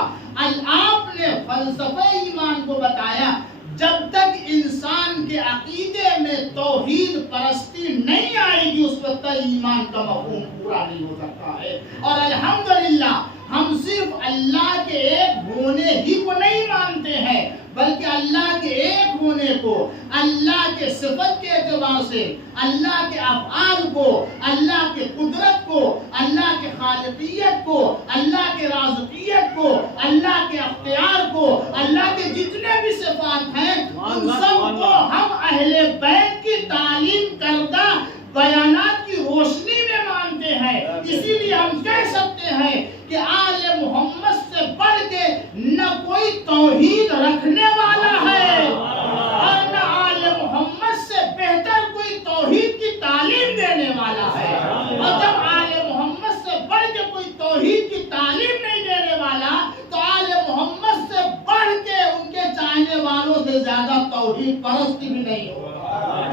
آپ نے فلسفہ ایمان کو بتایا، جب تک انسان کے عقیدے میں توحید پرستی نہیں آئے گی اس وقت تک ایمان کا مفہوم پورا نہیں ہو سکتا ہے. اور الحمدللہ ہم صرف اللہ کے ایک ہونے ہی کو نہیں مانتے ہیں، بلکہ اللہ کے ایک ہونے کو، اللہ کے صفت کے اعتبار سے، اللہ کے افعال کو، اللہ کے قدرت کو، اللہ کے خالقیت کو، اللہ کے رازقیت کو، اللہ کے اختیار کو، اللہ کے جتنے بھی صفات ہیں ان سب کو ہم اہل بیت کی تعلیم کردہ بیانات کی روشنی میں مانتے ہیں. اسی لیے ہم کہہ سکتے ہیں کہ آل محمد سے بڑھ کے نہ کوئی توحید رکھنے والا ہے اور نہ آل محمد سے بہتر کوئی توحید کی تعلیم دینے والا ہے. اور جب آل محمد سے بڑھ کے کوئی توحید کی تعلیم نہیں دینے والا تو آل محمد سے بڑھ کے ان کے چاہنے والوں سے زیادہ توحید پرستی بھی نہیں ہوگا.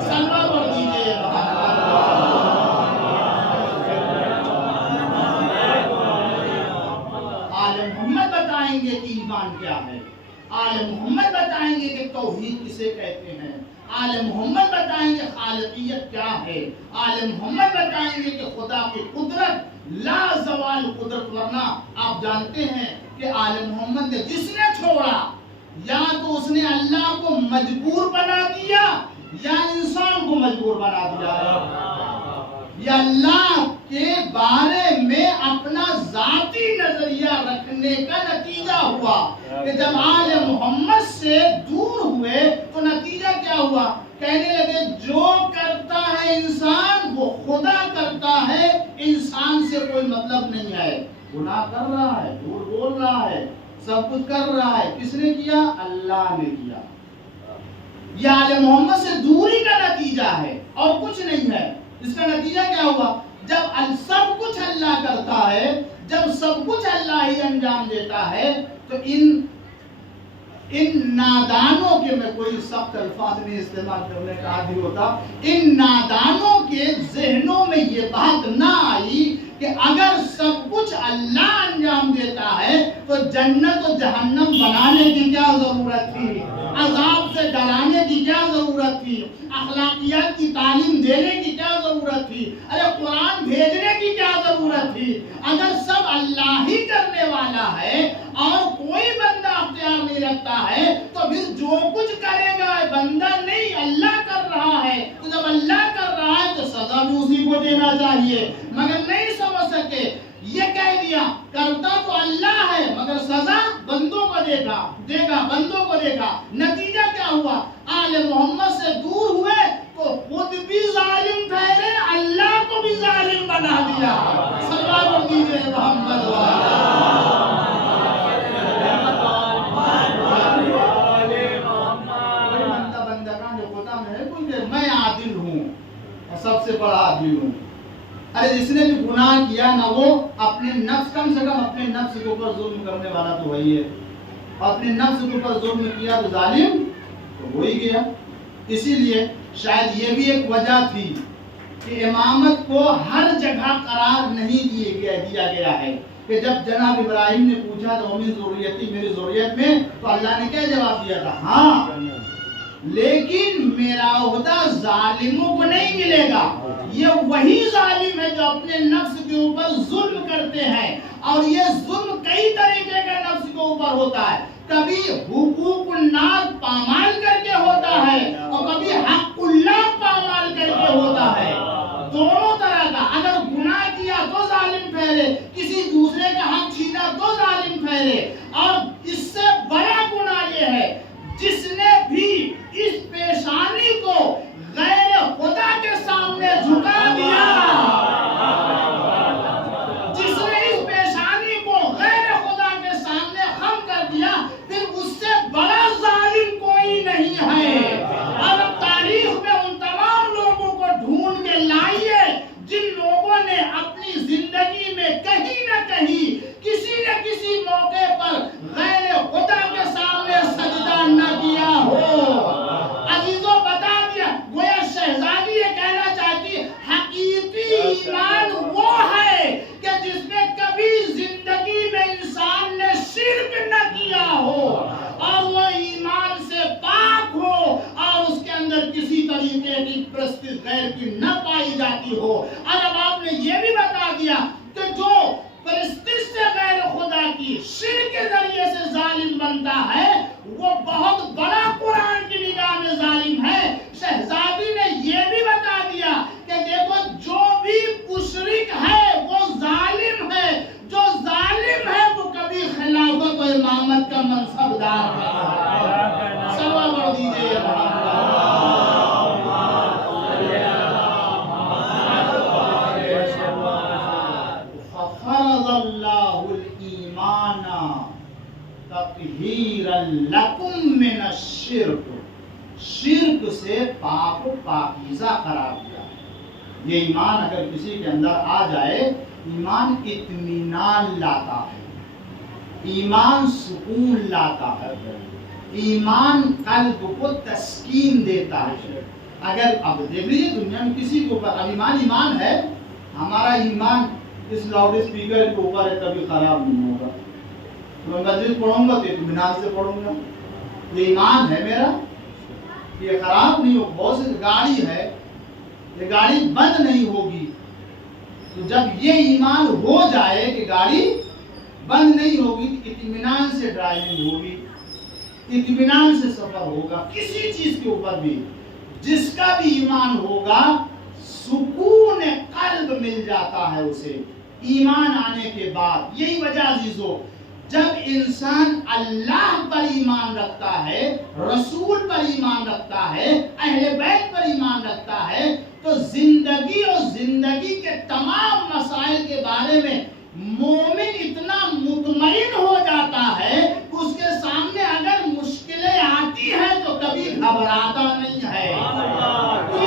ہے. آل محمد بتائیں گے کہ خدا کی قدرت لا زوال قدرت، ورنہ آپ جانتے ہیں کہ آل محمد نے جس نے چھوڑا یا تو اس نے اللہ کو مجبور بنا دیا یا انسان کو مجبور بنا دیا ہے. یہ اللہ کے بارے میں اپنا ذاتی نظریہ رکھنے کا نتیجہ ہوا کہ جب آل محمد سے دور ہوئے تو نتیجہ کیا ہوا؟ کہنے لگے جو کرتا ہے انسان وہ خدا کرتا ہے، انسان سے کوئی مطلب نہیں ہے. گناہ کر رہا ہے، جھوٹ بول رہا ہے، سب کچھ کر رہا ہے، کس نے کیا؟ اللہ نے کیا. یہ آل محمد سے دوری کا نتیجہ ہے اور کچھ نہیں ہے. اس کا نتیجہ کیا ہوا؟ جب سب کچھ اللہ کرتا ہے، جب سب کچھ اللہ ہی انجام دیتا ہے، تو ان نادانوں کے، میں کوئی سخت الفاظ نہیں استعمال کرنے کا عادی ہوتا، ان نادانوں کے ذہنوں میں یہ بات نہ آئی کہ اگر سب کچھ اللہ انجام دیتا ہے تو جنت و جہنم بنانے کی کیا ضرورت تھی؟ عذاب سے ڈرانے کی کیا ضرورت تھی؟ اخلاقیات کی تعلیم دینے کی کیا ضرورت تھی؟ ارے قرآن بھیجنے کی کیا ضرورت تھی؟ اگر سب اللہ ہی کرنے والا ہے اور کوئی بندہ اختیار نہیں رکھتا ہے تو پھر جو کچھ کرے گا بندہ نہیں، اللہ کر رہا ہے. تو جب اللہ کر رہا ہے تو سزا بھی اسی کو دینا چاہیے، مگر نہیں سمجھ سکے. یہ کہہ دیا کرتا تو اللہ ہے مگر سزا بندوں کو دے گا بندوں کو دے گا. نتیجہ کیا ہوا؟ آل محمد سے دور ہوئے تو خود بھی ظالم ٹھہرے، اللہ کو بھی ظالم بنا دیا. صلوات پڑھ دیجئے محمد میں عادل ہوں اور سب سے بڑا عادل ہوں. ارے جس نے بھی گناہ کیا نہ وہ اپنے نفس، کم سے کم اپنے نفس کے اوپر ظلم کرنے والا تو وہی ہے. اپنے نفس کے اوپر ظلم کیا تو ظالم تو وہی گیا. اسی لیے شاید یہ بھی ایک وجہ تھی کہ امامت کو ہر جگہ قرار نہیں دیا گیا ہے. کہ جب جناب ابراہیم نے پوچھا تو وَمِن ذُرِّيَّتِي، میری ذریت میں، تو اللہ نے کیا جواب دیا تھا؟ ہاں لیکن میرا عہدہ ظالموں کو نہیں ملے گا. یہ وہی ظالم ہے جو اپنے نفس کے اوپر ظلم کرتے ہیں، اور یہ ظلم کئی طریقے کا نفس کے اوپر ہوتا ہے. کبھی حقوق الناس پامال کر کے ہوتا ہے اور کبھی حق اللہ پامال کر کے ہوتا ہے. دونوں طرح کا. اگر گناہ کیا تو ظالم ٹھہرے، کسی دوسرے کا حق چھینا تو ظالم ٹھہرے. اور اس سے بڑا گناہ یہ ہے جس نے بھی اس پیشانی کو غیر خدا کے سامنے جھکا دیا، جس نے اس پیشانی کو غیر خدا کے سامنے خم کر دیا، پھر اس سے بڑا ظالم کوئی نہیں ہے. اور اب تاریخ میں ان تمام لوگوں کو ڈھونڈ کے لائیے جن لوگوں نے اپنی زندگی میں کہیں نہ کہیں کسی نہ کسی موقع پر غیر خدا کے سامنے سجدہ نہ کیا ہو. عزیزوں بتا دیا، گویا شہزادی یہ کہنا چاہتی حقیقی ایمان وہ ہے کہ جس میں کبھی زندگی میں انسان نے شرک نہ کیا ہو اور وہ ایمان سے پاک ہو اور اس کے اندر کسی طریقے کی پرستش غیر کی نہ پائی جاتی ہو. اور اب آپ نے یہ بھی بتا دیا کہ جو پرستش سے غیر خدا کی شرک کے ذریعے سے ظالم بنتا ہے وہ بہت بڑا قرآن کی نگاہ میں ظالم ہے. شہزادی نے یہ بھی بتا دیا کہ دیکھو جو بھی مشرک ہے وہ ظالم ہے، جو ظالم ہے وہ کبھی خلافت و امامت کا منصب دار ہے. صلوات پڑھ دیجئے فَفَرَضَ اللَّهُ الْإِيمَانَ تَطْهِيرًا لَكُم مِّنَ الشِّرْكِ، شرک سے پاک و پاکیزہ قرار دیا. یہ ایمان اگر کسی کے اندر آ جائے، ایمان اطمینان لاتا ہے، ایمان سکون لاتا ہے، ایمان قلب کو تسکین دیتا ہے. اگر اب دیکھ لیجیے دنیا میں کسی کے اوپر اب ایمان ہے، ہمارا ایمان اس لاؤڈ اسپیکر کے اوپر کبھی خراب نہیں ہوگا. میں مسجد پڑھوں گا تو اطمینان سے پڑھوں گا. یہ ایمان ہے میرا، یہ خراب نہیں ہو. بہت سی گاڑی ہے کہ گاڑی بند نہیں ہوگی. تو جب یہ ایمان ہو جائے کہ گاڑی بند نہیں ہوگی تو اطمینان سے ڈرائیونگ ہوگی, اطمینان سے سفر ہوگا کسی چیز کے اوپر بھی. جس کا بھی ایمان ہوگا سکون قلب مل جاتا ہے اسے ایمان آنے کے بعد. یہی وجہ عزیزو, جب انسان اللہ پر ایمان رکھتا ہے, رسول پر ایمان رکھتا ہے, اہل بیت پر ایمان رکھتا ہے, تو زندگی اور زندگی کے تمام مسائل کے بارے میں مومن اتنا مطمئن ہو جاتا ہے کہ اس کے سامنے اگر مشکلیں آتی ہیں تو کبھی گھبراتا نہیں ہے.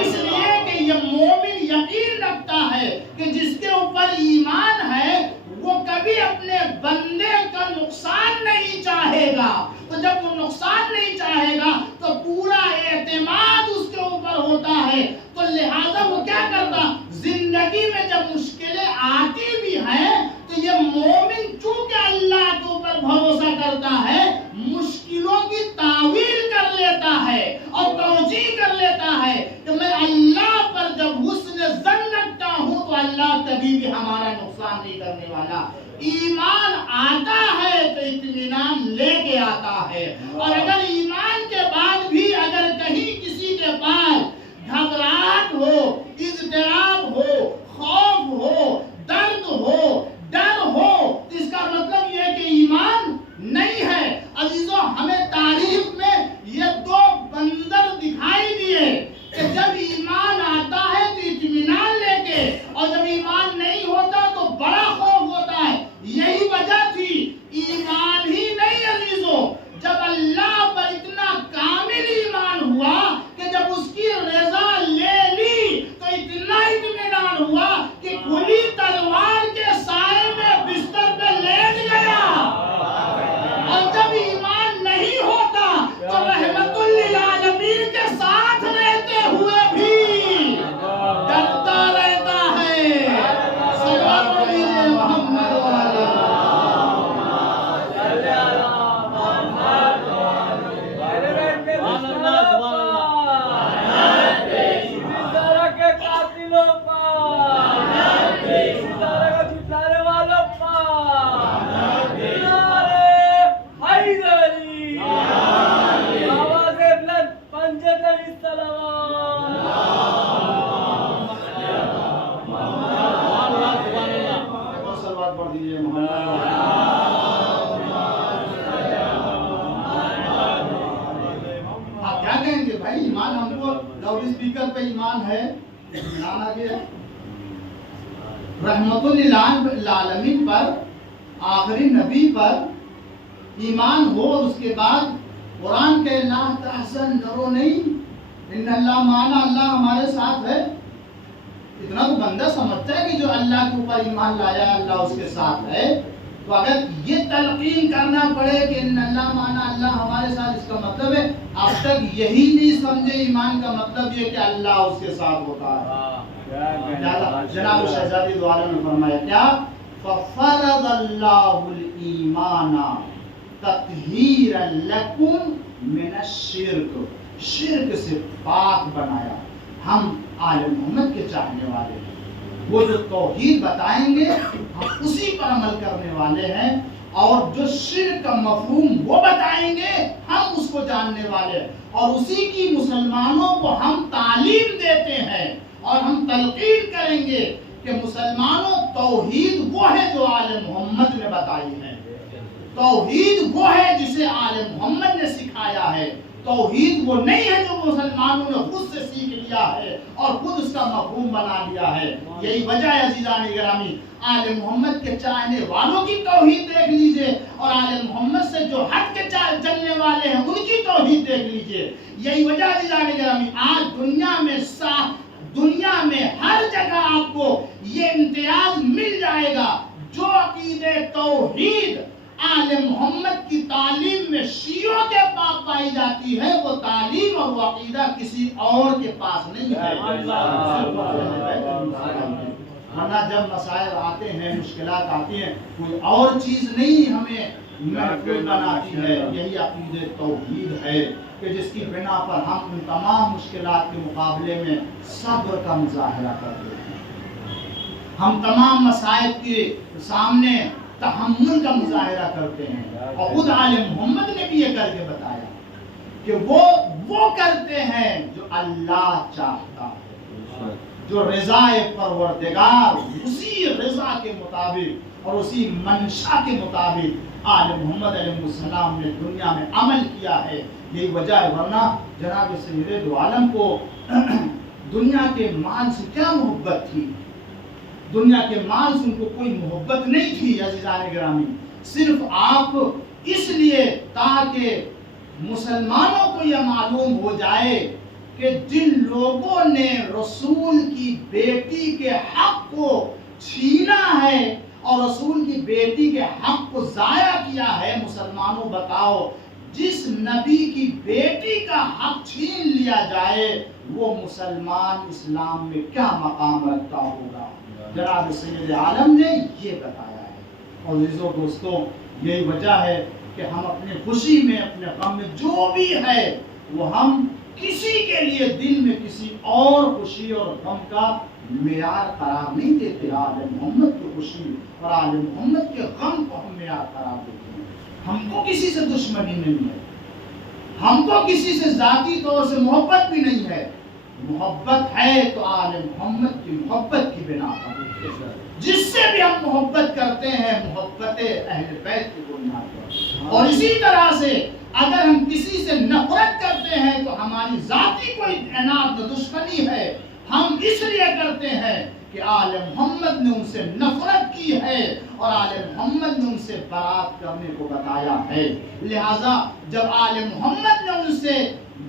اس لیے کہ یہ مومن یقین رکھتا ہے کہ جس کے اوپر ایمان ہے وہ کبھی اپنے بندے کا نقصان نہیں چاہے گا. تو جب وہ نقصان نہیں چاہے گا تو پورا اعتماد اس کے اوپر ہوتا ہے. تو لہذا وہ کیا کرتا, زندگی میں جب مشکلیں آتی بھی ہیں تو یہ مومن چونکہ اللہ کے اوپر بھروسہ کرتا ہے مشکلوں کی تعویل کر لیتا ہے اور توجیہ کر لیتا ہے کہ میں اللہ پر جب حسن ظن رکھتا ہوں تو اللہ کبھی بھی ہمارا نقصان نہیں کرنے والا. ایمان آتا ہے تو اطمینان لے کے آتا ہے, اور اگر ایمان کے بعد بھی اگر کہیں کسی کے پاس گھبراہٹ ہو, اضطراب ہو, خوف ہو, درد ہو, ڈر ہو, اس کا مطلب یہ کہ ایمان نہیں ہے. عزیزو, ہمیں تاریخ میں یہ دو منظر دکھائی دیے کہ جب ایمان آتا ہے تو اطمینان لے کے, اور جب ایمان نہیں ہوتا تو بڑا خوف ہوتا ہے. یہی وجہ تھی, ایمان ہی نہیں عزیزو, جب اللہ پر اتنا کامل ایمان ہوا کہ جب اس کی رضا لے لی تو اتنا اطمینان ہوا کہ کھلی تلوار کے سائے میں بستر پہ لیٹ گیا. اور جب ایمان نہیں ہوتا تو رحمت للعالمین کے ساتھ رہتے ہوئے بھی ڈرتا رہتا ہے. صلوات علی محمد وعلی ایمان ہم کو لاؤڈ اسپیکر پہ ایمان ہے, اطمینان آ گیا. رحمت للعالمین پر, آخری نبی پر ایمان ہو اور اس کے بعد قرآن کے لا تحزن, ڈرو نہیں, ان اللہ معنا, اللہ ہمارے ساتھ ہے. اتنا تو بندہ سمجھتا ہے کہ جو اللہ کے اوپر ایمان لایا اللہ اس کے ساتھ ہے. تو اگر یہ تلقین کرنا پڑے کہ ان اللہ معنا, اللہ ہمارے ساتھ, اس کا مطلب ہے اب تک یہی نہیں سمجھے ایمان کا مطلب یہ کہ اللہ اس کے ساتھ ہوتا ہے. جناب شہزادی دو عالم نے فرمایا کیا, فَفَرَضَ اللَّهُ الْإِيمَانَ تَطْهِيرًا لَكُمْ مِنَ الشِّرْكِ, شرک سے پاک بنایا. ہم آل محمد کے چاہنے والے ہیں, وہ جو توحید بتائیں گے ہم اسی پر عمل کرنے والے ہیں, اور جو شرک کا مفہوم وہ بتائیں گے ہم اس کو جاننے والے ہیں, اور اسی کی مسلمانوں کو ہم تعلیم دیتے ہیں اور ہم تلقین کریں گے کہ مسلمانوں توحید وہ ہے جو آل محمد نے بتائی ہے, توحید وہ ہے جسے آل محمد نے سکھایا ہے, توحید وہ نہیں ہے جو مسلمانوں نے خود سے سیکھ لیا ہے اور خود اس کا مفہوم بنا لیا ہے. یہی وجہ ہے عزیزان گرامی, آل محمد کے چاہنے والوں کی توحید دیکھ لیجئے اور آل محمد سے جو ہٹ کے چلنے والے ہیں ان کی توحید دیکھ لیجئے. یہی وجہ عزیزان گرامی, آج دنیا میں ہر جگہ آپ کو یہ امتیاز مل جائے گا, جو عقیدے توحید آل محمد کی تعلیم میں شیعوں کے پاس پائی جاتی ہے وہ تعلیم اور وہ عقیدہ کسی اور کے پاس نہیں ہے. ورنہ جب مسائل آتے ہیں، مشکلات آتی ہیں، کوئی اور چیز نہیں ہمیں محفوظ بناتی ہے، یہی عقیدہ توحید ہے کہ جس کی بنا پر ہم ان تمام مشکلات کے مقابلے میں صبر کا مظاہرہ کرتے ہیں، ہم تمام مسائل کے سامنے تحمل کا مظاہرہ کرتے ہیں۔ اور خود آل محمد نے بھی یہ کر کے بتایا کہ وہ کرتے ہیں جو اللہ چاہتا ہے، جو رضا پروردگار، اسی رضا کے مطابق اور اسی منشا کے مطابق آل محمد علیہ السلام نے دنیا میں عمل کیا ہے۔ یہی وجہ ہے، ورنہ جناب سید دو عالم کو دنیا کے مال سے کیا محبت تھی؟ دنیا کے مال سے ان کو کوئی محبت نہیں تھی عزیزان گرامی، صرف آپ اس لیے تاکہ مسلمانوں کو یہ معلوم ہو جائے کہ جن لوگوں نے رسول کی بیٹی کے حق کو چھینا ہے اور رسول کی بیٹی کے حق کو ضائع کیا ہے، مسلمانوں بتاؤ جس نبی کی بیٹی کا حق چھین لیا جائے وہ مسلمان اسلام میں کیا مقام رکھتا ہوگا؟ جناب سید عالم نے یہ بتایا ہے۔ اور عزیزو دوستو، یہی وجہ ہے کہ ہم اپنے خوشی میں، اپنے غم میں جو بھی ہے وہ ہم کسی کے لیے دل میں کسی اور خوشی اور غم کا معیار قرار نہیں دیتے۔ آل محمد کی خوشی اور آل محمد کے غم کو ہم معیار قرار دیتے ہیں۔ ہم کو کسی سے دشمنی نہیں ہے، ہم کو کسی سے ذاتی طور سے محبت بھی نہیں ہے، محبت ہے تو آل محمد کی محبت کی بنا پر، جس سے بھی ہم محبت کرتے ہیں محبت اہل بیت کی بنیاد پر۔ اور اسی طرح سے اگر ہم کسی سے نفرت کرتے ہیں تو ہماری ذاتی کوئی عناد دشمنی ہے، ہم اس لیے کرتے ہیں کہ آل محمد نے ان سے نفرت کی ہے اور آل محمد نے ان سے برات کرنے کو بتایا ہے۔ لہذا جب آل محمد نے ان سے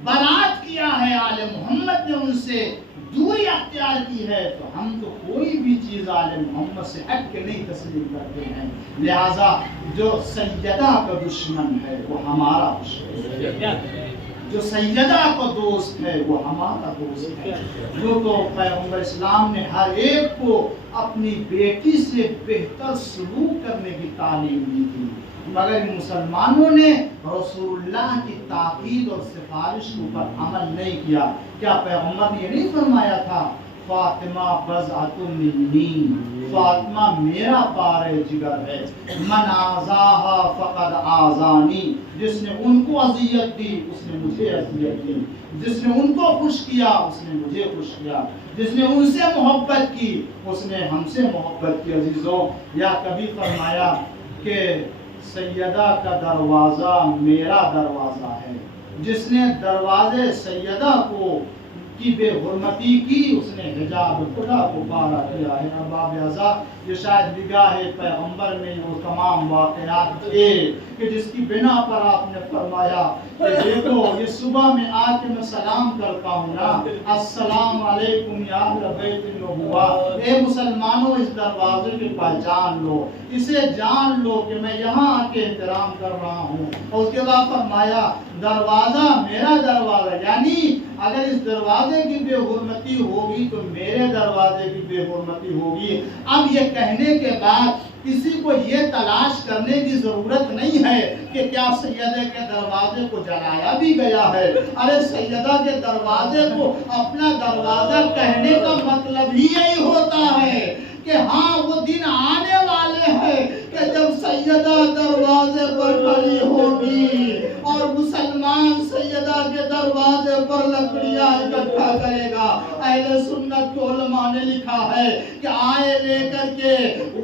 برات کیا ہے، آل محمد نے ان سے دوری اختیار کی ہے، تو ہم تو کوئی بھی چیز آل محمد سے ہٹ کے نہیں تسلیم کرتے ہیں۔ لہذا جو سیدہ کا دشمن ہے وہ ہمارا دشمن ہے، جو سیدہ کا دوست ہے وہ ہمارا دوست ہے۔ جو تو پیغمبر اسلام نے ہر ایک کو اپنی بیٹی سے بہتر سلوک کرنے کی تعلیم دی تھی، مگر مسلمانوں نے رسول اللہ کی تاکید اور سفارش کے اوپر عمل نہیں کیا۔ کیا پیغمبر نے یہ نہیں فرمایا تھا فاطمہ بضعۃ منی، فاطمہ میرا پار جگر ہے، من آذاہا فقد آذانی، جس نے ان کو اذیت دی اس نے مجھے اذیت دی، جس نے ان کو خوش کیا اس نے مجھے خوش کیا، جس نے ان سے محبت کی اس نے ہم سے محبت کی۔ عزیزوں، یا کبھی فرمایا کہ سیدہ کا دروازہ میرا دروازہ ہے، جس نے دروازے سیدہ کو کی بے حرمتی کی اس نے حجاب خدا کو پارا کیا ہے۔ ارباب اعزاز، یہ شاید نگاہ پیغمبر میں وہ تمام واقعات تھے کہ جس کی بنا پر آپ نے فرمایا کہ دیکھو یہ صبح میں آ کے میں سلام کرتا ہوں نا، السلام علیکم یا اہل بیت النبوہ، اے مسلمانوں اس دروازے کی پہچان لو، اسے جان لو کہ میں یہاں آ کے احترام کر رہا ہوں۔ اور اس کے بعد فرمایا دروازہ میرا دروازہ، یعنی اگر اس دروازے کی بے حرمتی ہوگی تو میرے دروازے کی بے حرمتی ہوگی۔ اب یہ کہنے کے بعد کسی کو یہ تلاش کرنے کی ضرورت نہیں ہے کہ کیا سیدہ کے دروازے کو جلایا بھی گیا ہے۔ ارے سیدہ کے دروازے کو اپنا دروازہ کہنے کا مطلب ہی یہی ہوتا ہے کہ ہاں وہ دن آنے والے ہیں کہ جب سیدہ دروازے پر کھڑی ہوگی اور مسلمان سیدہ کے دروازے پر لکڑیاں اکٹھا کرے گا۔ اہل سنت کے علماء نے لکھا ہے کہ آئے لے کر کے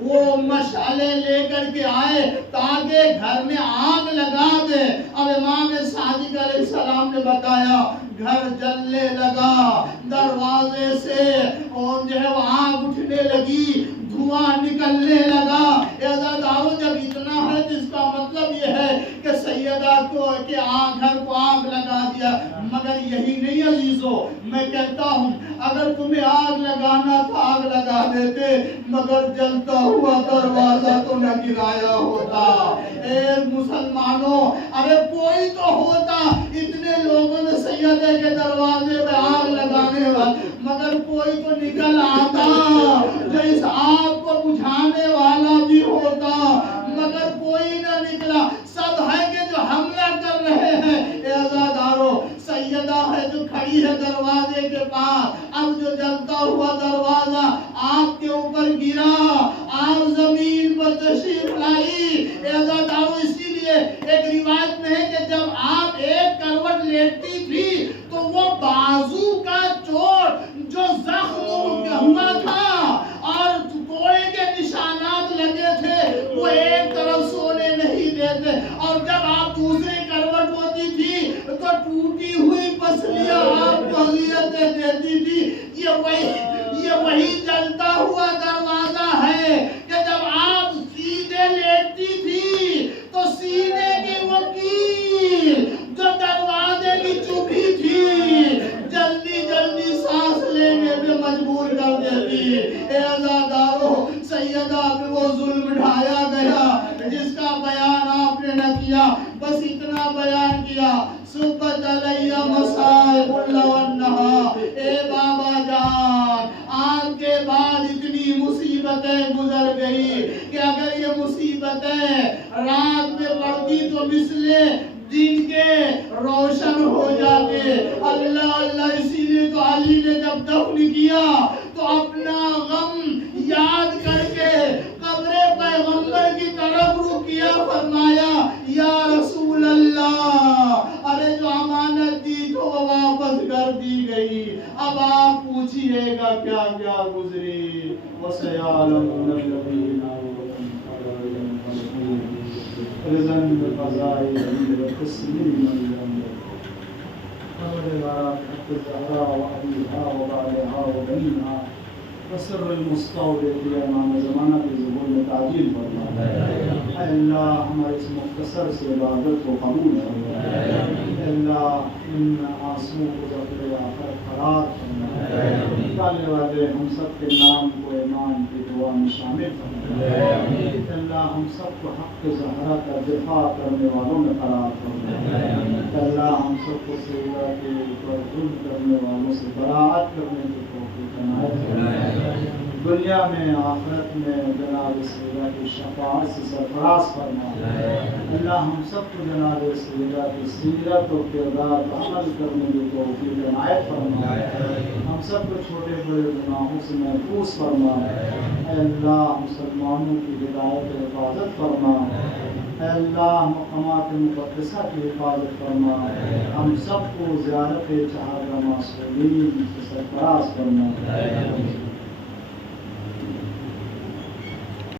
وہ مشعلے لے کر کے آئے تاکہ گھر میں آگ لگا دے۔ اب امام صادق علیہ السلام نے بتایا گھر جلنے لگا، دروازے سے اور جو ہے وہ آگ اٹھنے لگی، دھواں نکلنے لگا۔ جب اتنا ہے جس کا مطلب یہ ہے کہ سیدہ کو کہ گھر کو آگ لگا دیا۔ مگر یہی نہیں عزیزو، میں کہتا ہوں اگر تمہیں آگ لگانا تھا آگ لگا دیتے، مگر جلتا ہوا دروازہ تو نہ گرایا ہوتا۔ اے مسلمانوں، ارے کوئی تو ہوتا، اتنے لوگوں نے سیدہ کے دروازے پہ آگ لگانے والا، مگر کوئی تو نکل آتا جو اس ہوا دروازہ آپ کے اوپر گرا، آپ زمین پر تشریف لائی۔ اسی لیے ایک روایت میں ہے کہ جب آپ ایک کروٹ لیٹتی تھی تو وہ بازو کا چوٹ جو زخم ہوا تھا اور کوڑے کے نشانات لگے تھے وہ ایک طرف سونے نہیں دیتے، اور جب آپ دوسرے کروٹ ہوتی تھی تو ٹوٹی ہوئی پسلیاں آپ کو اذیتیں دیتی تھی۔ یہ وہی جلتا ہوا دروازہ ہے کہ جب آپ سیدھے لیٹتی تھی تو سینے کی وہ کیل جو دروازے کی چبھی تھی جلدی جلدی سانس لینے میں مجبور کر دیتی۔ اے عزادارو، سیدہ پہ وہ ظلم ڈھایا گیا جس کا بیان آپ نے نہ کیا، بس اتنا بیان کیا، صبت علیہ مصائب اللہ والنہا۔ اے بابا جان، آپ کے بعد اتنی مصیبتیں گزر گئی کہ اگر یہ مصیبتیں رات میں پڑتی تو مثل دن کے روشن ہو جاتے۔ اللہ اللہ، اسی لیے تو علی نے جب دفن کیا تو اپنا غم یاد کر کے قبر پیغمبر کی طرف رخ کیا، فرمایا یا رسول اللہ، ارے جو امانت دی تو وہ واپس کر دی گئی، اب آپ پوچھئے گا کیا کیا گزری۔ وَسَيَعْلَمُ الَّذِينَ رزن بقضائی وتسلیم خبر بارات حق الزہرا وعلیہا وبعلہا وبنیہا وسر المستودع فی امام زمانہ کی ظہور میں تعجیل فرما۔ اے اللہ، ہمارے اس مختصر سے عبادت کو قبول فرما۔ اے اللہ، ان آنسوؤں کو ذخیرہ آخرت قرار فرما۔ نکالنے والے ہم سب کے نام کو ایمان کی دعا میں شامل فرما۔ اے اللہ، ہم سب کو حق زہرا کا دفاع کرنے والوں میں قرار فرما۔ اے اللہ، ہم سب کو سیدہ کے اوپر ظلم کرنے والوں سے براءت کرنے کی توفیق عنایت فرما۔ دنیا میں آخرت میں جناب سیدہ کی شفاعت سے سرفراز فرما۔ اللہ، ہم سب کو جناب سیدہ کی سیرت و کردار پر عمل کرنے کی توفیق عنایت فرما۔ ہم سب کو چھوٹے بڑے گناہوں سے محفوظ فرما۔ اے اللہ، مسلمانوں کی ہدایت و حفاظت فرما۔ اے اللہ، مقامات مقدسہ کی حفاظت فرما۔ ہم سب کو زیارت چہارہ معصومین سے سرفراز فرما۔